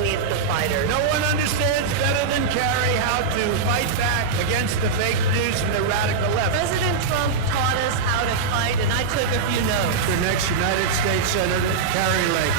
needs the fighters. No one understands better than Kari how to fight back against the fake news and the radical left. President Trump taught us how to fight, and I took a few notes. The next United States Senator, Kari Lake.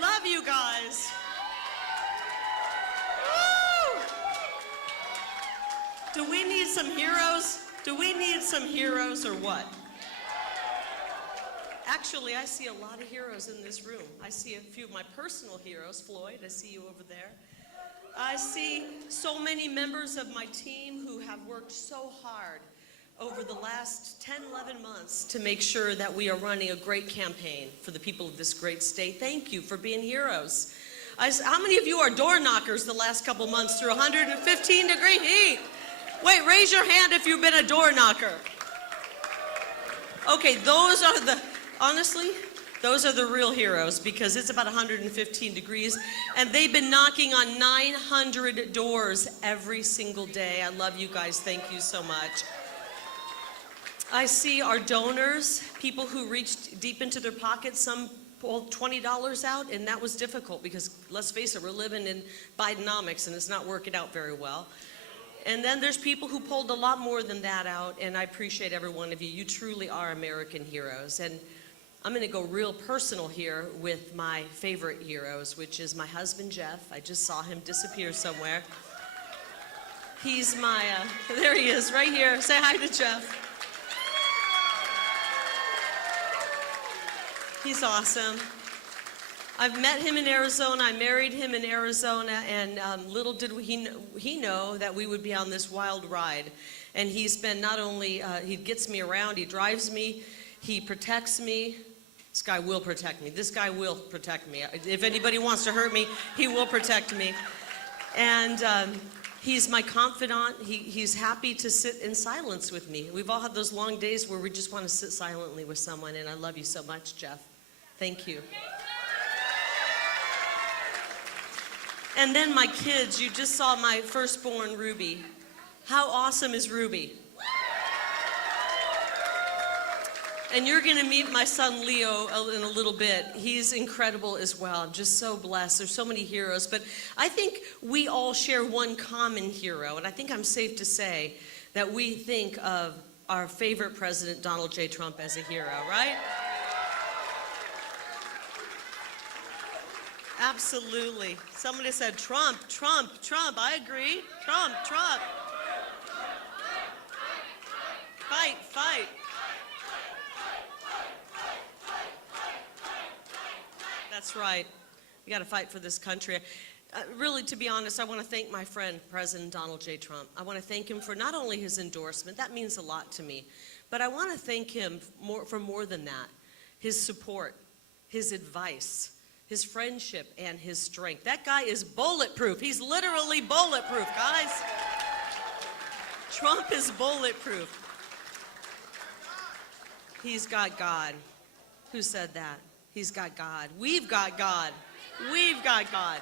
Love you guys. Woo! Do we need some heroes? Do we need some heroes or what? Actually, I see a lot of heroes in this room. I see a few of my personal heroes. Floyd, I see you over there. I see so many members of my team who have worked so hard over the last 10, 11 months to make sure that we are running a great campaign for the people of this great state. Thank you for being heroes. How many of you are door knockers the last couple months through 115-degree heat? Wait, raise your hand if you've been a door knocker. Okay, honestly, those are the real heroes because it's about 115 degrees and they've been knocking on 900 doors every single day. I love you guys. Thank you so much. I see our donors, people who reached deep into their pockets. Some pulled $20 out, and that was difficult because, let's face it, we're living in Bidenomics, and it's not working out very well. And then there's people who pulled a lot more than that out, and I appreciate every one of you. You truly are American heroes. And I'm going to go real personal here with my favorite heroes, which is my husband, Jeff. I just saw him disappear somewhere. He's my, there he is, right here. Say hi to Jeff. He's awesome. I've met him in Arizona. I married him in Arizona, and little did he know that we would be on this wild ride. And he's been not only, he gets me around, he drives me, he protects me. This guy will protect me. This guy will protect me. If anybody wants to hurt me, he will protect me. And he's my confidant. He's happy to sit in silence with me. We've all had those long days where we just want to sit silently with someone, and I love you so much, Jeff. Thank you. And then my kids, you just saw my firstborn, Ruby. How awesome is Ruby? And you're going to meet my son, Leo, in a little bit. He's incredible as well. I'm just so blessed. There's so many heroes. But I think we all share one common hero. And I think I'm safe to say that we think of our favorite president, Donald J. Trump, as a hero, right? Absolutely. Somebody said, Trump, Trump, Trump. I agree. Trump, Trump. Fight, fight. That's right. We got to fight for this country. Really, to be honest, I want to thank my friend, President Donald J. Trump. I want to thank him for not only his endorsement, that means a lot to me, but I want to thank him for more than that. His support, his advice, his friendship, and his strength. That guy is bulletproof. He's literally bulletproof, guys. Trump is bulletproof. He's got God. Who said that? He's got God. We've got God. We've got God.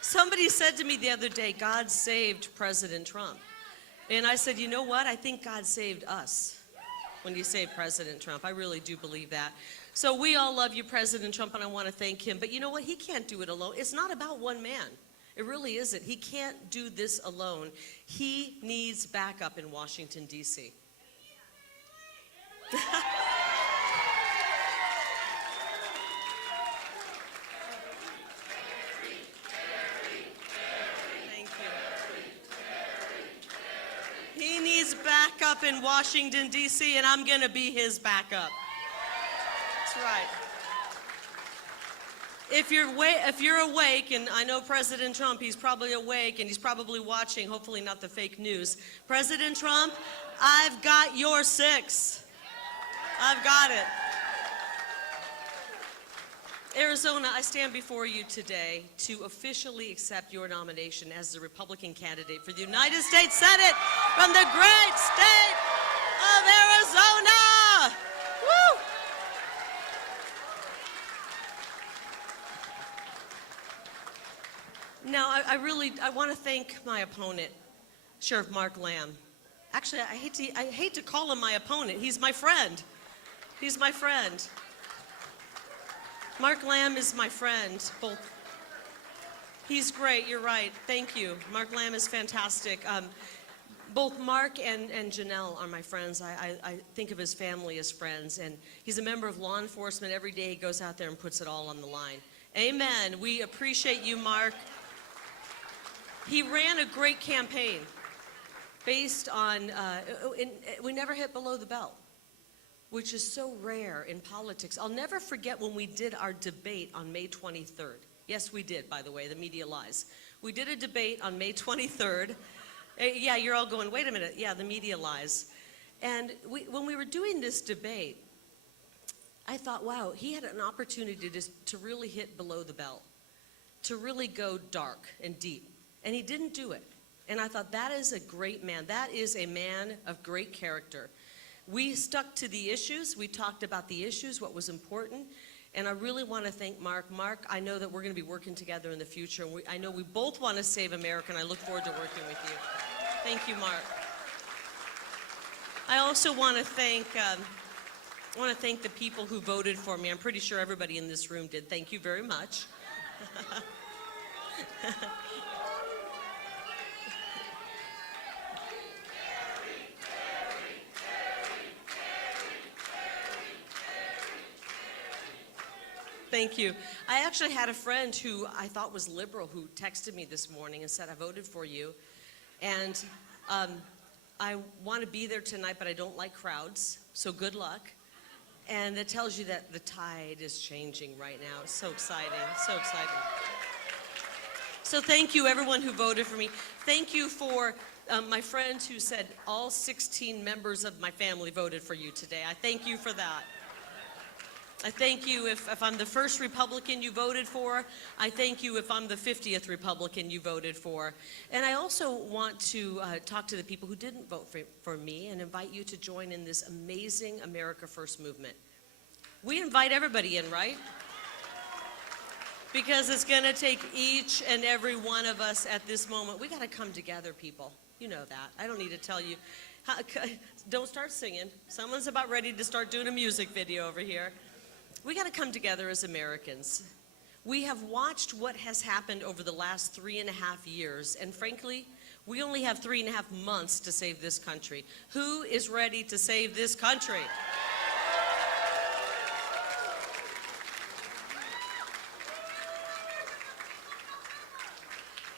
Somebody said to me the other day, God saved President Trump. And I said, you know what? I think God saved us when you saved President Trump. I really do believe that. So we all love you, President Trump, and I want to thank him. But you know what? He can't do it alone. It's not about one man. It really isn't. He can't do this alone. He needs backup in Washington, D.C. He needs backup in Washington, D.C., and I'm going to be his backup. That's right. If you're awake, and I know President Trump, he's probably awake, and he's probably watching, hopefully not the fake news. President Trump, I've got your six. I've got it. Arizona, I stand before you today to officially accept your nomination as the Republican candidate for the United States Senate from the great state of Arizona. Woo! Now, I want to thank my opponent, Sheriff Mark Lamb. Actually, I hate to call him my opponent. He's my friend. He's my friend. Mark Lamb is my friend. He's great. You're right. Thank you. Mark Lamb is fantastic. Both Mark and Janelle are my friends. I think of his family as friends, and he's a member of law enforcement. Every day he goes out there and puts it all on the line. Amen. We appreciate you, Mark. He ran a great campaign based on, we never hit below the belt, which is so rare in politics. I'll never forget when we did our debate on May 23rd. Yes, we did, by the way, the media lies. We did a debate on May 23rd. Yeah, you're all going, wait a minute. Yeah, the media lies. And when we were doing this debate, I thought, wow, he had an opportunity to really hit below the belt, to really go dark and deep. And he didn't do it. And I thought, that is a great man. That is a man of great character. We stuck to the issues. We talked about the issues, what was important. And I really want to thank Mark. Mark, I know that we're going to be working together in the future. And I know we both want to save America, and I look forward to working with you. Thank you, Mark. I also want to thank the people who voted for me. I'm pretty sure everybody in this room did. Thank you very much. Thank you. I actually had a friend who I thought was liberal who texted me this morning and said, I voted for you. And I want to be there tonight, but I don't like crowds, so good luck. And it tells you that the tide is changing right now. It's so exciting, so exciting. So thank you, everyone who voted for me. Thank you for my friend who said all 16 members of my family voted for you today. I thank you for that. I thank you if I'm the first Republican you voted for. I thank you if I'm the 50th Republican you voted for. And I also want to talk to the people who didn't vote for me and invite you to join in this amazing America First movement. We invite everybody in, right? Because it's going to take each and every one of us at this moment. We got to come together, people. You know that. I don't need to tell you. Don't start singing. Someone's about ready to start doing a music video over here. We got to come together as Americans. We have watched what has happened over the last 3.5 years, and frankly, we only have 3.5 months to save this country. Who is ready to save this country?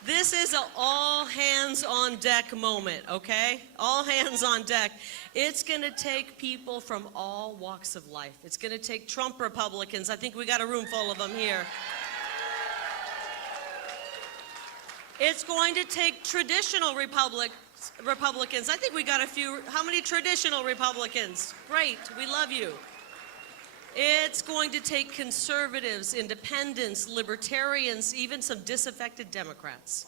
This is an all hands on deck moment, okay? All hands on deck. It's going to take people from all walks of life. It's going to take Trump Republicans. I think we got a room full of them here. It's going to take traditional Republicans. I think we got a few. How many traditional Republicans? Great. We love you. It's going to take conservatives, independents, libertarians, even some disaffected Democrats.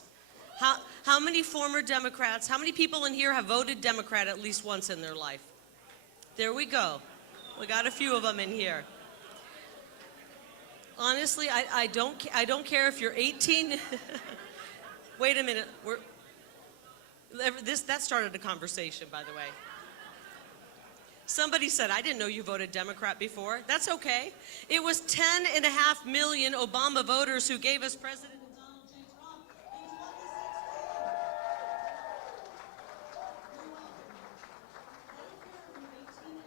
How many former Democrats, how many people in here have voted Democrat at least once in their life? There we go. We got a few of them in here. Honestly, I don't care if you're 18. Wait a minute. That started a conversation, by the way. Somebody said, I didn't know you voted Democrat before. That's okay. It was 10.5 million Obama voters who gave us President Donald J. Trump in 2016.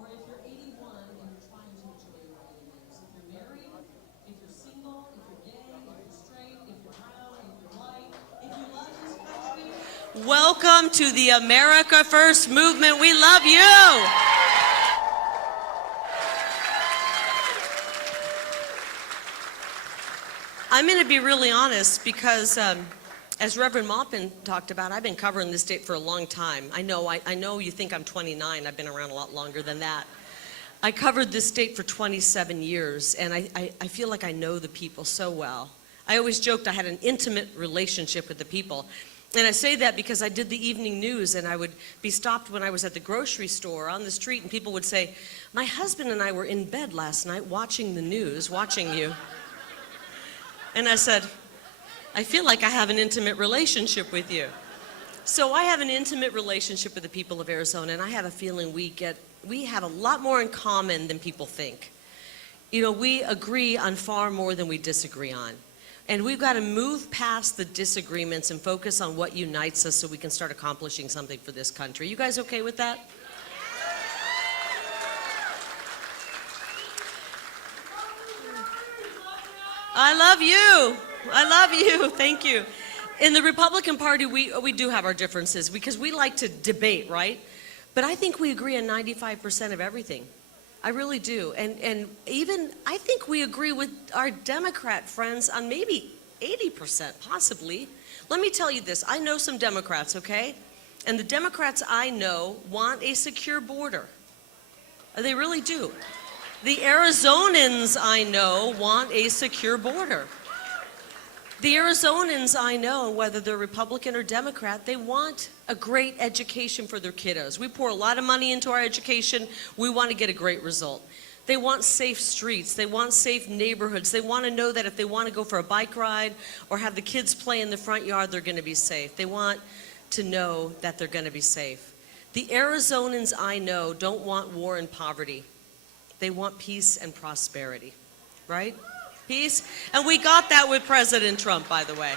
Or if you're 81 and you're trying to enjoy your wedding years. If you're married, if you're single, if you're gay, if you're straight, if you're brown, if you're white, if you love this country, welcome to the America First movement. We love you. I'm going to be really honest because As Reverend Maupin talked about, I've been covering this state for a long time. I know you think I'm 29. I've been around a lot longer than that. I covered this state for 27 years, and I feel like I know the people so well. I always joked I had an intimate relationship with the people. And I say that because I did the evening news, and I would be stopped when I was at the grocery store on the street, and people would say, "My husband and I were in bed last night watching the news, watching you." And I said, "I feel like I have an intimate relationship with you." So I have an intimate relationship with the people of Arizona, and I have a feeling we have a lot more in common than people think. You know, we agree on far more than we disagree on. And we've got to move past the disagreements and focus on what unites us so we can start accomplishing something for this country. You guys okay with that? I love you. I love you. Thank you. In the Republican Party, we do have our differences because we like to debate, right? But I think we agree on 95% of everything. I really do. And even, I think we agree with our Democrat friends on maybe 80%, possibly. Let me tell you this. I know some Democrats, okay? And the Democrats I know want a secure border. They really do. The Arizonans I know want a secure border. The Arizonans I know, whether they're Republican or Democrat, they want a great education for their kiddos. We pour a lot of money into our education. We want to get a great result. They want safe streets. They want safe neighborhoods. They want to know that if they want to go for a bike ride or have the kids play in the front yard, they're going to be safe. They want to know that they're going to be safe. The Arizonans I know don't want war and poverty. They want peace and prosperity, right? Peace. And we got that with President Trump, by the way.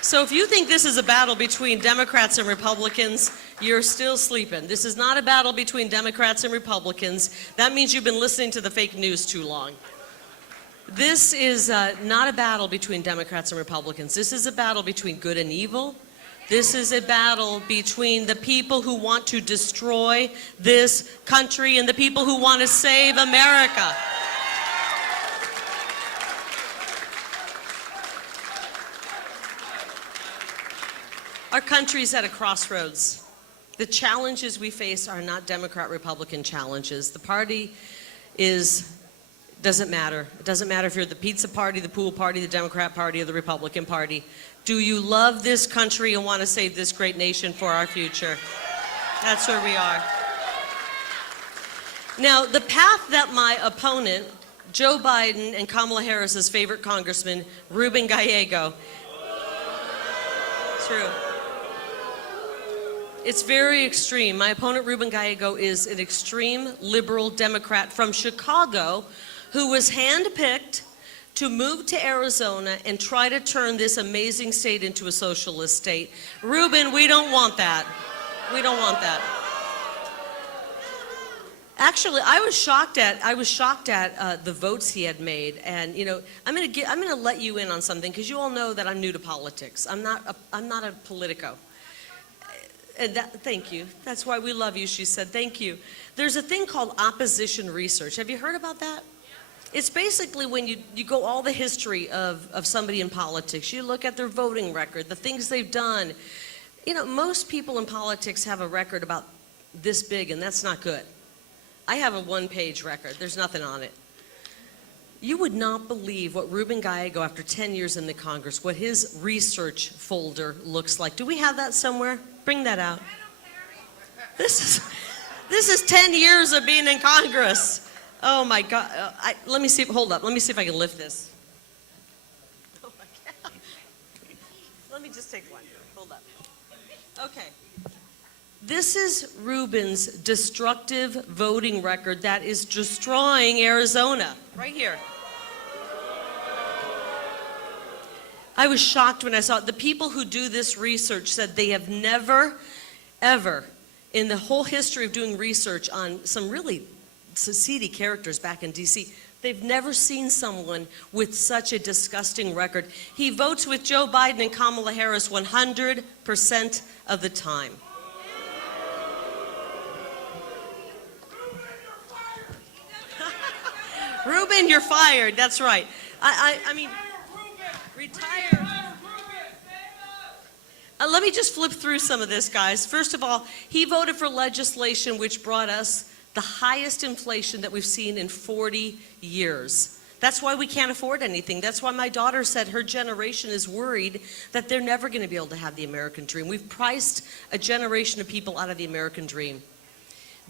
So if you think this is a battle between Democrats and Republicans, you're still sleeping. This is not a battle between Democrats and Republicans. That means you've been listening to the fake news too long. This is not a battle between Democrats and Republicans. This is a battle between good and evil. This is a battle between the people who want to destroy this country and the people who want to save America. Our country's at a crossroads. The challenges we face are not Democrat-Republican challenges. The party doesn't matter. It doesn't matter if you're the pizza party, the pool party, the Democrat party, or the Republican party. Do you love this country and want to save this great nation for our future? That's where we are. Now, the path that my opponent, Joe Biden, and Kamala Harris's favorite congressman, Ruben Gallego, true. It's very extreme. My opponent, Ruben Gallego, is an extreme liberal Democrat from Chicago who was handpicked to move to Arizona and try to turn this amazing state into a socialist state. Ruben, we don't want that. We don't want that. Actually, I was shocked at the votes he had made, and you know, I'm going to let you in on something because you all know that I'm new to politics. I'm not a politico. And thank you. That's why we love you, she said. Thank you. There's a thing called opposition research. Have you heard about that? It's basically when you go all the history of somebody in politics. You look at their voting record, the things they've done. You know, most people in politics have a record about this big, and that's not good. I have a one-page record. There's nothing on it. You would not believe what Ruben Gallego, after 10 years in the Congress, what his research folder looks like. Do we have that somewhere? Bring that out. This is 10 years of being in Congress. Oh my God. Let me see. Hold up. Let me see if I can lift this. Oh my God. Let me just take one. Hold up. Okay. This is Ruben's destructive voting record that is destroying Arizona. Right here. I was shocked when I saw it. The people who do this research said they have never, ever, in the whole history of doing research on some really seedy characters back in D.C., they've never seen someone with such a disgusting record. He votes with Joe Biden and Kamala Harris 100% of the time. Ruben, you're fired. That's right. I mean, Retired. Let me just flip through some of this, guys. First of all, he voted for legislation which brought us the highest inflation that we've seen in 40 years. That's why we can't afford anything. That's why my daughter said her generation is worried that they're never going to be able to have the American dream. We've priced a generation of people out of the American dream.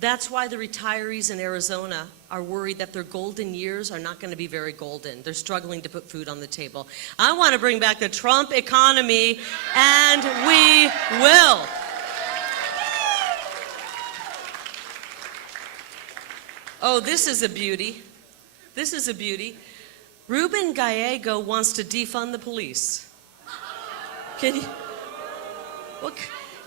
That's why the retirees in Arizona are worried that their golden years are not going to be very golden. They're struggling to put food on the table. I want to bring back the Trump economy, and we will. Oh, this is a beauty. This is a beauty. Ruben Gallego wants to defund the police. Can you? Look,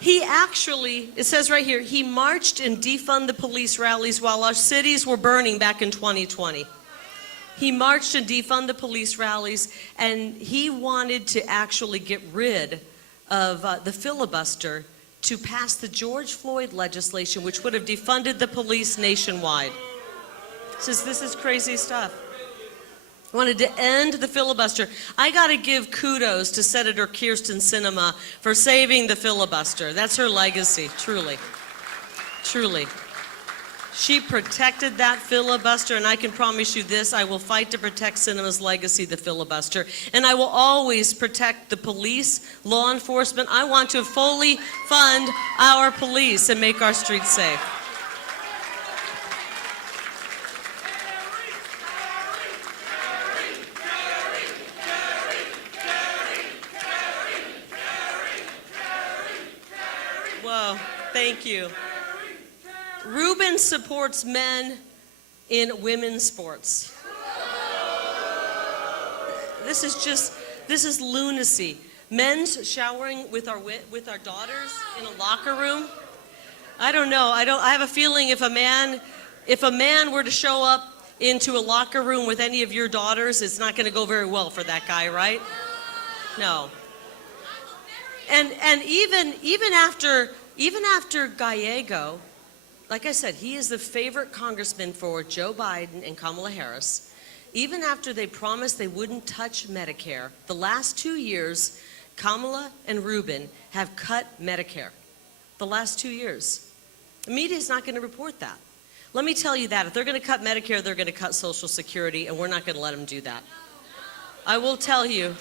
he actually, it says right here, he marched in defund the police rallies while our cities were burning back in 2020. He marched in defund the police rallies, and he wanted to actually get rid of the filibuster to pass the George Floyd legislation, which would have defunded the police nationwide. Says this is crazy stuff. Wanted to end the filibuster. I got to give kudos to Senator Kyrsten Sinema for saving the filibuster. That's her legacy, truly. Truly. She protected that filibuster, and I can promise you this, I will fight to protect Sinema's legacy, the filibuster. And I will always protect the police, law enforcement. I want to fully fund our police and make our streets safe. Whoa, thank you. Ruben supports men in women's sports. This is lunacy. Men's showering with our daughters in a locker room. I don't know. I have a feeling if a man were to show up into a locker room with any of your daughters, it's not going to go very well for that guy, right? No. And even after Gallego, like I said, he is the favorite congressman for Joe Biden and Kamala Harris. Even after they promised they wouldn't touch Medicare, the last 2 years, Kamala and Ruben have cut Medicare. The last 2 years. The media is not going to report that. Let me tell you that. If they're going to cut Medicare, they're going to cut Social Security, and we're not going to let them do that. I will tell you.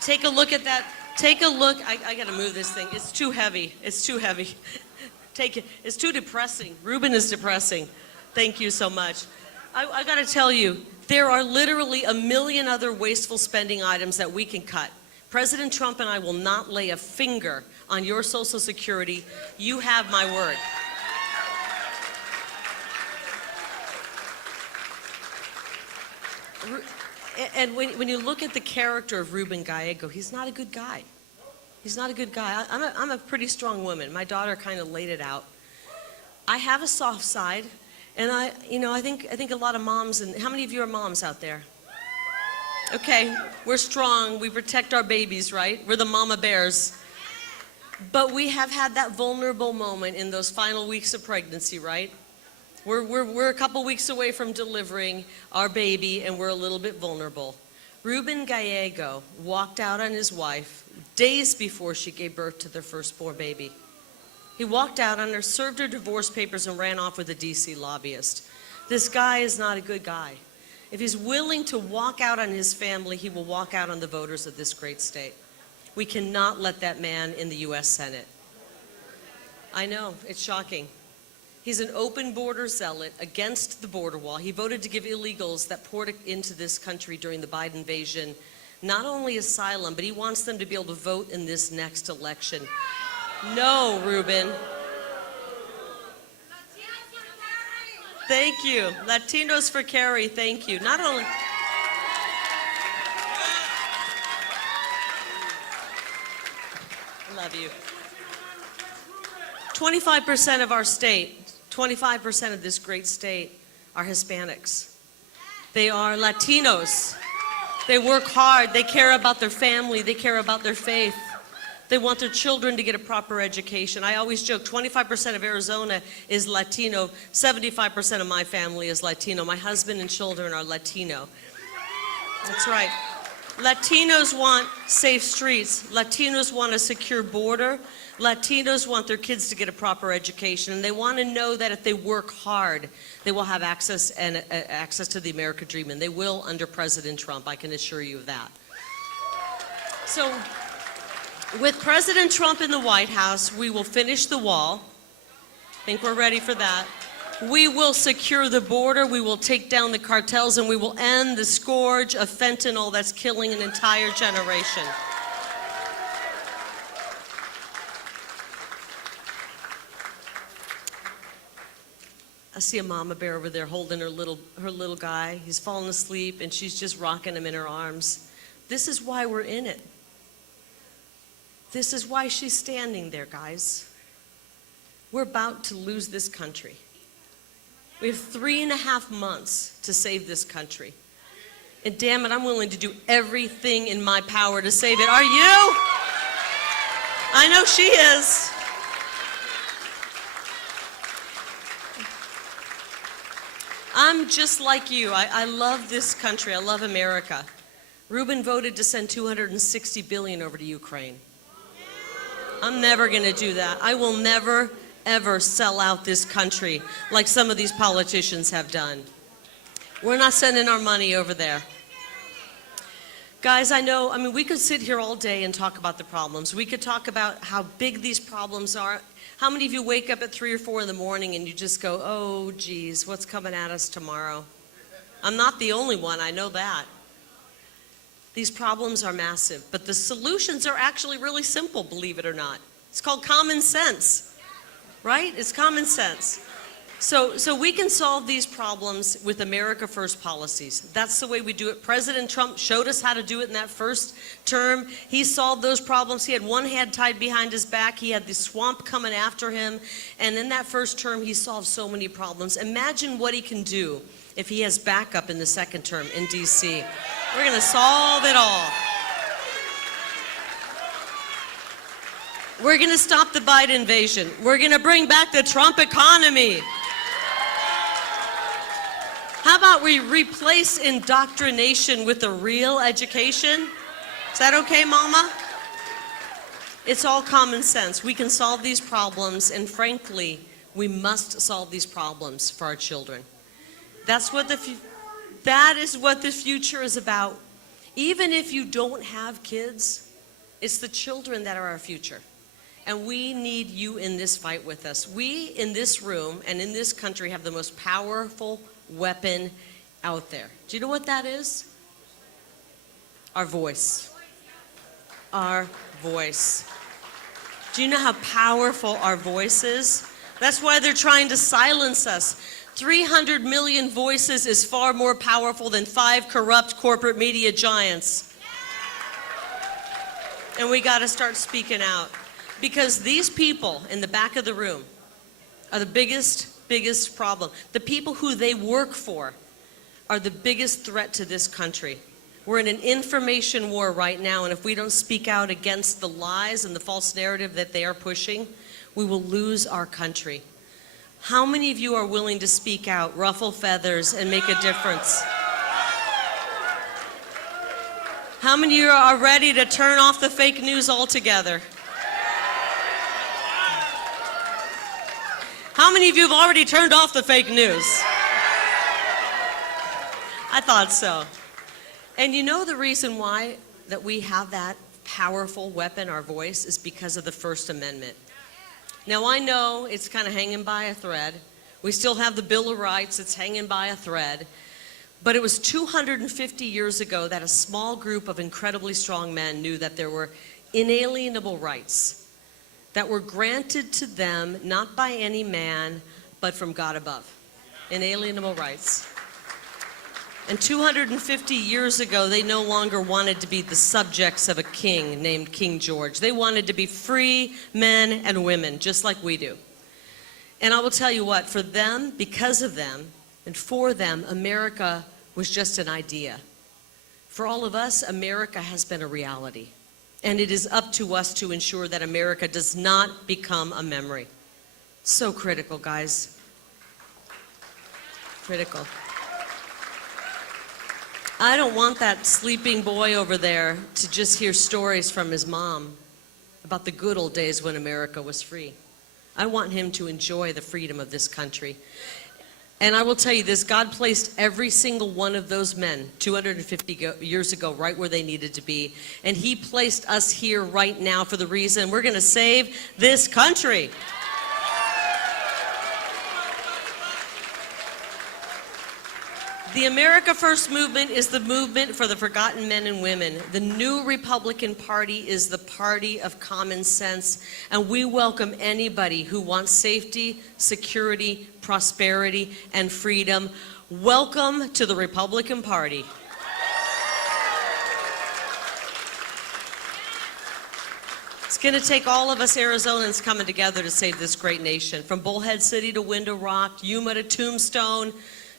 Take a look at that. Take a look. I got to move this thing. It's too heavy. It's too heavy. Take it. It's too depressing. Ruben is depressing. Thank you so much. I got to tell you, there are literally a million other wasteful spending items that we can cut. President Trump and I will not lay a finger on your Social Security. You have my word. And when you look at the character of Ruben Gallego, he's not a good guy. He's not a good guy. I'm a pretty strong woman. My daughter kind of laid it out. I have a soft side, and I think a lot of moms, and how many of you are moms out there? Okay, we're strong. We protect our babies, right? We're the mama bears. But we have had that vulnerable moment in those final weeks of pregnancy, right? We're a couple weeks away from delivering our baby, and we're a little bit vulnerable. Ruben Gallego walked out on his wife days before she gave birth to their firstborn baby. He walked out on her, served her divorce papers, and ran off with a DC lobbyist. This guy is not a good guy. If he's willing to walk out on his family, he will walk out on the voters of this great state. We cannot let that man in the U.S. Senate. I know, it's shocking. He's an open border zealot against the border wall. He voted to give illegals that poured into this country during the Biden invasion not only asylum, but he wants them to be able to vote in this next election. No, Ruben. Thank you. Latinos for Kari, thank you. Not only... I love you. 25% of our state, 25% of this great state are Hispanics. They are Latinos. They work hard. They care about their family. They care about their faith. They want their children to get a proper education. I always joke, 25% of Arizona is Latino. 75% of my family is Latino. My husband and children are Latino. That's right. Latinos want safe streets. Latinos want a secure border. Latinos want their kids to get a proper education, and they want to know that if they work hard, they will have access to the American dream, and they will under President Trump. I can assure you of that. So, with President Trump in the White House, we will finish the wall. I think we're ready for that. We will secure the border, we will take down the cartels, and we will end the scourge of fentanyl that's killing an entire generation. I see a mama bear over there holding her little guy. He's fallen asleep, and she's just rocking him in her arms. This is why we're in it. This is why she's standing there, guys. We're about to lose this country. We have 3.5 months to save this country. And damn it, I'm willing to do everything in my power to save it. Are you? I know she is. I'm just like you. I love this country. I love America. Ruben voted to send $260 billion over to Ukraine. I'm never going to do that. I will never, ever sell out this country like some of these politicians have done. We're not sending our money over there. Guys, I mean, we could sit here all day and talk about the problems. We could talk about how big these problems are. How many of you wake up at 3 or 4 in the morning and you just go, oh, geez, what's coming at us tomorrow? I'm not the only one, I know that. These problems are massive, but the solutions are actually really simple, believe it or not. It's called common sense, right? It's common sense. So we can solve these problems with America First policies. That's the way we do it. President Trump showed us how to do it in that first term. He solved those problems. He had one hand tied behind his back. He had the swamp coming after him. And in that first term, he solved so many problems. Imagine what he can do if he has backup in the second term in D.C. We're going to solve it all. We're going to stop the Biden invasion. We're going to bring back the Trump economy. How about we replace indoctrination with a real education? Is that okay, Mama? It's all common sense. We can solve these problems, and frankly, we must solve these problems for our children. That is what the future is about. Even if you don't have kids, it's the children that are our future. And we need you in this fight with us. We in this room and in this country have the most powerful weapon out there. Do you know what that is? Our voice. Our voice. Do you know how powerful our voice is? That's why they're trying to silence us. 300 million voices is far more powerful than 5 corrupt corporate media giants. And we got to start speaking out. Because these people in the back of the room are the biggest problem. The people who they work for are the biggest threat to this country. We're in an information war right now, and if we don't speak out against the lies and the false narrative that they are pushing, we will lose our country. How many of you are willing to speak out, ruffle feathers, and make a difference? How many of you are ready to turn off the fake news altogether? How many of you have already turned off the fake news? I thought so. And you know the reason why that we have that powerful weapon, our voice, is because of the First Amendment. Now I know it's kind of hanging by a thread. We still have the Bill of Rights, it's hanging by a thread. But it was 250 years ago that a small group of incredibly strong men knew that there were inalienable rights that were granted to them, not by any man, but from God above. Inalienable rights. And 250 years ago, they no longer wanted to be the subjects of a king named King George. They wanted to be free men and women, just like we do. And I will tell you what, for them, because of them, and for them, America was just an idea. For all of us, America has been a reality. And it is up to us to ensure that America does not become a memory. So critical, guys. Critical. I don't want that sleeping boy over there to just hear stories from his mom about the good old days when America was free. I want him to enjoy the freedom of this country. And I will tell you this, God placed every single one of those men 250 years ago right where they needed to be. And he placed us here right now for the reason we're going to save this country. The America First movement is the movement for the forgotten men and women. The new Republican Party is the party of common sense, and we welcome anybody who wants safety, security, prosperity, and freedom. Welcome to the Republican Party. It's going to take all of us Arizonans coming together to save this great nation. From Bullhead City to Window Rock, Yuma to Tombstone,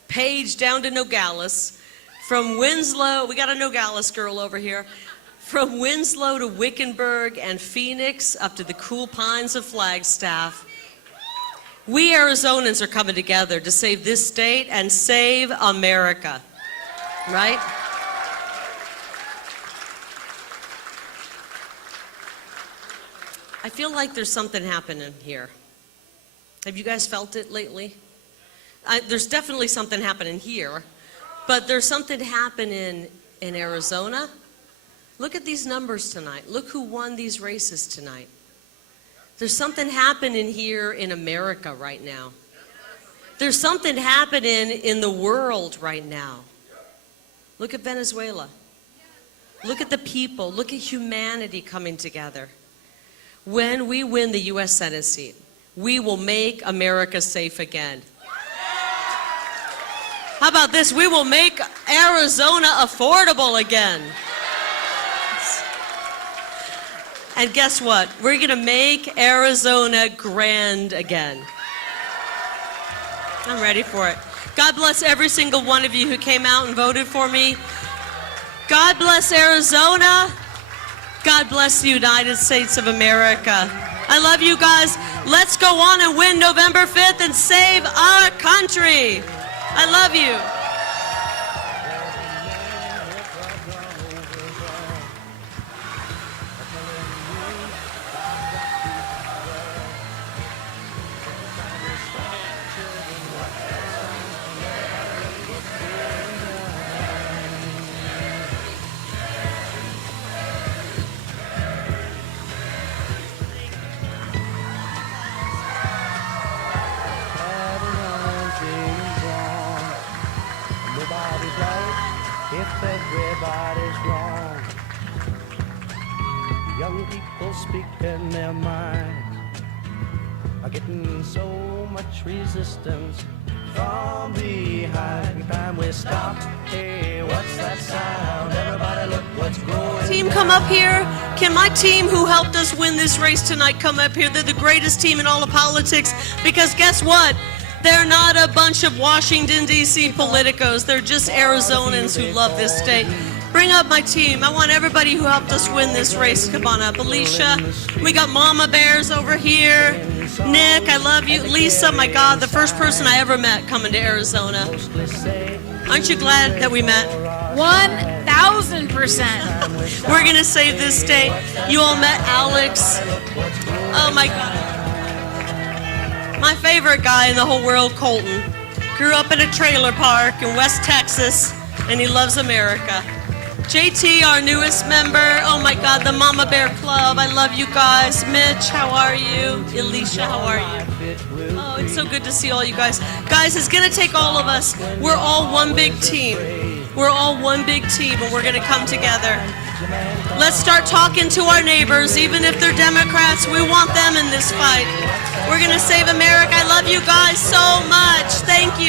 Page down to Nogales, from Winslow, we got a Nogales girl over here, from Winslow to Wickenburg and Phoenix up to the cool pines of Flagstaff. We Arizonans are coming together to save this state and save America, right? I feel like there's something happening here. Have you guys felt it lately? There's definitely something happening here, but there's something happening in Arizona. Look at these numbers tonight. Look who won these races tonight. There's something happening here in America right now. There's something happening in the world right now. Look at Venezuela. Look at the people. Look at humanity coming together. When we win the U.S. Senate seat, we will make America safe again. How about this? We will make Arizona affordable again. And guess what? We're going to make Arizona grand again. I'm ready for it. God bless every single one of you who came out and voted for me. God bless Arizona. God bless the United States of America. I love you guys. Let's go on and win November 5th and save our country. I love you. Nobody's right if everybody's wrong. Young people speaking their minds are getting so much resistance from behind. Every time we stop, hey, what's that sound? Everybody look what's going Team, come up here. Can my team who helped us win this race tonight come up here? They're the greatest team in all of politics, because guess what? They're not a bunch of Washington, D.C. politicos. They're just Arizonans who love this state. Bring up my team. I want everybody who helped us win this race. Come on up. Alicia, we got Mama Bears over here. Nick, I love you. Lisa, my God, the first person I ever met coming to Arizona. Aren't you glad that we met? 1,000%. We're going to save this state. You all met Alex. Oh, my God. My favorite guy in the whole world, Colton. Grew up in a trailer park in West Texas, and he loves America. JT, our newest member. Oh my God, the Mama Bear Club. I love you guys. Mitch, how are you? Alicia, how are you? Oh, it's so good to see all you guys. Guys, it's gonna take all of us. We're all one big team. We're all one big team, and we're gonna come together. Let's start talking to our neighbors, even if they're Democrats. We want them in this fight. We're gonna save America. I love you guys so much. Thank you.